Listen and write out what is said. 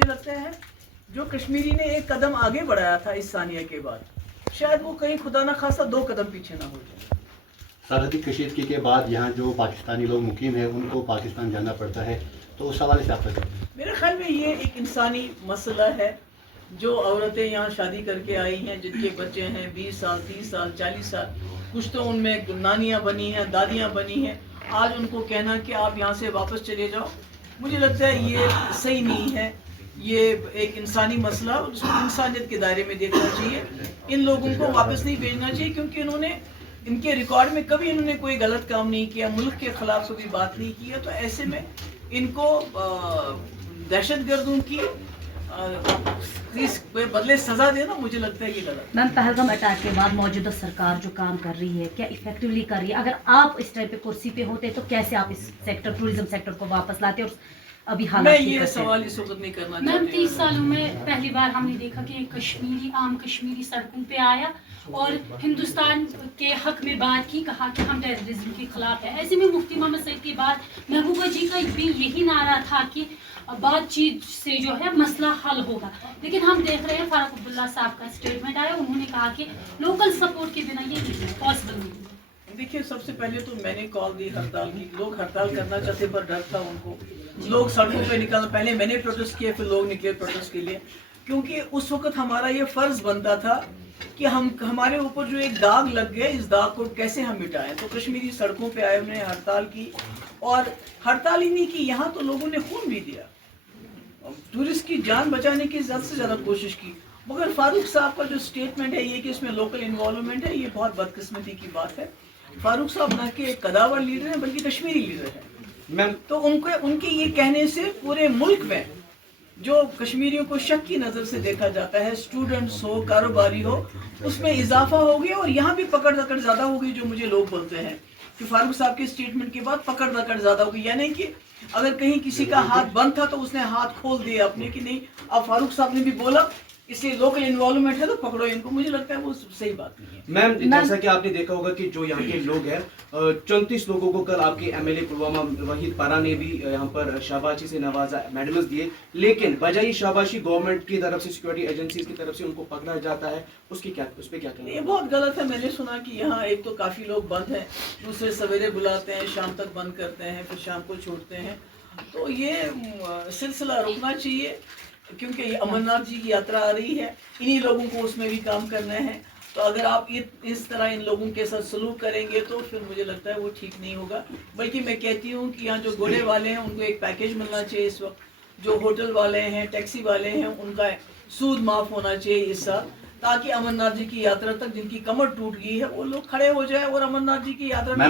مجھے لگتا ہے جو کشمیری نے ایک قدم آگے بڑھایا تھا اس ثانیہ کے بعد شاید وہ کہیں خدا نہ خواستہ 2 قدم پیچھے نہ ہو جائے. سرحدی کشیدگی کے بعد یہاں جو پاکستانی لوگ مقیم ہیں ان کو پاکستان جانا پڑتا ہے، تو اس حوالے سے آپ کا میرے خیال میں یہ ایک انسانی مسئلہ ہے. جو عورتیں یہاں شادی کر کے آئی ہیں، جن کے بچے ہیں 20 سال 30 سال 40 سال، کچھ تو ان میں نانیاں بنی ہیں، دادیاں بنی ہیں، آج ان کو کہنا کہ آپ یہاں سے واپس چلے جاؤ، مجھے لگتا ہے یہ صحیح نہیں ہے. یہ ایک انسانی مسئلہ اس کو انسانیت کے دائرے میں دیکھنا چاہیے. ان لوگوں کو واپس نہیں بھیجنا چاہیے کیونکہ ان کے ریکارڈ میں کبھی انہوں نے کوئی غلط کام نہیں کیا، ملک کے خلاف کبھی بات نہیں کیا. تو ایسے میں ان کو دہشت گردوں کی بدلے سزا دینا مجھے لگتا ہے یہ غلط. میم پہلگام اٹیک کے بعد موجودہ سرکار جو کام کر رہی ہے کیا افیکٹولی کر رہی ہے؟ اگر آپ اس ٹائم پہ کرسی پہ ہوتے تو کیسے آپ اس سیکٹر ٹوریزم سیکٹر کو واپس لاتے اور ابھی میں حالات یہ سوال اس وقت نہیں کرنا چاہتی. میم 30 سالوں میں پہلی بار ہم نے دیکھا کہ ایک عام کشمیری سڑکوں پہ آیا اور ہندوستان کے حق میں بات کی، کہا کہ ہم ٹیررزم کے خلاف ہیں. ایسے میں مفتی محمد سعید کے بعد محبوبہ جی کا بھی یہی نعرہ تھا کہ بات چیت سے جو ہے مسئلہ حل ہوگا، لیکن ہم دیکھ رہے ہیں فاروق عبداللہ صاحب کا اسٹیٹمنٹ آیا، انہوں نے کہا کہ لوکل سپورٹ کے بنا یہ پاسبل نہیں. دیکھیے سب سے پہلے تو میں نے کال دی ہڑتال کی. لوگ ہڑتال کرنا چاہتے پر ڈر تھا ان کو. لوگ سڑکوں پہ نکلنا، پہلے میں نے پروٹیسٹ کیا پھر لوگ نکلے پروٹیسٹ کے لیے، کیونکہ اس وقت ہمارا یہ فرض بنتا تھا کہ ہمارے اوپر جو ایک داغ لگ گیا اس داغ کو کیسے ہم مٹائیں. تو کشمیری سڑکوں پہ آئے، انہوں نے ہڑتال کی، اور ہڑتال ہی نہیں کی، یہاں تو لوگوں نے خون بھی دیا، ٹورسٹ کی جان بچانے کی زیادہ سے زیادہ کوشش کی. مگر فاروق صاحب کا جو اسٹیٹمنٹ ہے یہ کہ اس میں لوکل انوالومنٹ ہے، یہ بہت بدقسمتی کی بات ہے. فاروق صاحب نہ کہ کداور لیڈر ہیں بلکہ کشمیری لیڈر ہیں. تو ان کے یہ کہنے سے پورے ملک میں جو کشمیریوں کو شک کی نظر سے دیکھا جاتا ہے، اسٹوڈنٹس ہو، کاروباری ہو، اس میں اضافہ ہو گیا. اور یہاں بھی پکڑ دکڑ زیادہ ہو گئی. جو مجھے لوگ بولتے ہیں کہ فاروق صاحب کے اسٹیٹمنٹ کے بعد پکڑ دکڑ زیادہ ہو گئی، یعنی کہ اگر کہیں کسی کا ہاتھ بند تھا تو اس نے ہاتھ کھول دیا اپنے کہ نہیں اب فاروق صاحب نے بھی بولا اس لیے لوکل انوالومنٹ ہے تو پکڑو ان کو. مجھے لگتا ہے وہ صحیح بات نہیں ہے. میم جیسا کہ آپ نے دیکھا ہوگا کہ جو یہاں کے لوگ ہیں 34 لوگوں کو کل آپ کے M L A Pulwama Waheed Para نے بھی یہاں پر شاباشی سے نوازا، میڈلز دیے، لیکن بجائے شاباشی گورنمنٹ کی طرف سے، سیکورٹی ایجنسیز کی طرف سے ان کو پکڑا جاتا ہے. اس پہ کیا کہنا ہے؟ یہ بہت غلط ہے. میں نے سنا کہ یہاں ایک تو کافی لوگ بند ہیں، دوسرے سویرے بلاتے ہیں، شام تک بند کرتے ہیں، پھر شام کو چھوڑتے ہیں. تو یہ سلسلہ رکنا چاہیے کیونکہ یہ امرناتھ جی کی یاترا آ رہی ہے، انہی لوگوں کو اس میں بھی کام کرنا ہے. تو اگر آپ اس طرح ان لوگوں کے ساتھ سلوک کریں گے تو پھر مجھے لگتا ہے وہ ٹھیک نہیں ہوگا. بلکہ میں کہتی ہوں کہ یہاں جو گھوڑے والے ہیں ان کو ایک پیکیج ملنا چاہیے اس وقت، جو ہوٹل والے ہیں، ٹیکسی والے ہیں، ان کا سود معاف ہونا چاہیے اس سال، تاکہ امرناتھ جی کی یاترا تک جن کی کمر ٹوٹ گئی ہے وہ لوگ کھڑے ہو جائیں اور امرناتھ جی کی یاترا میں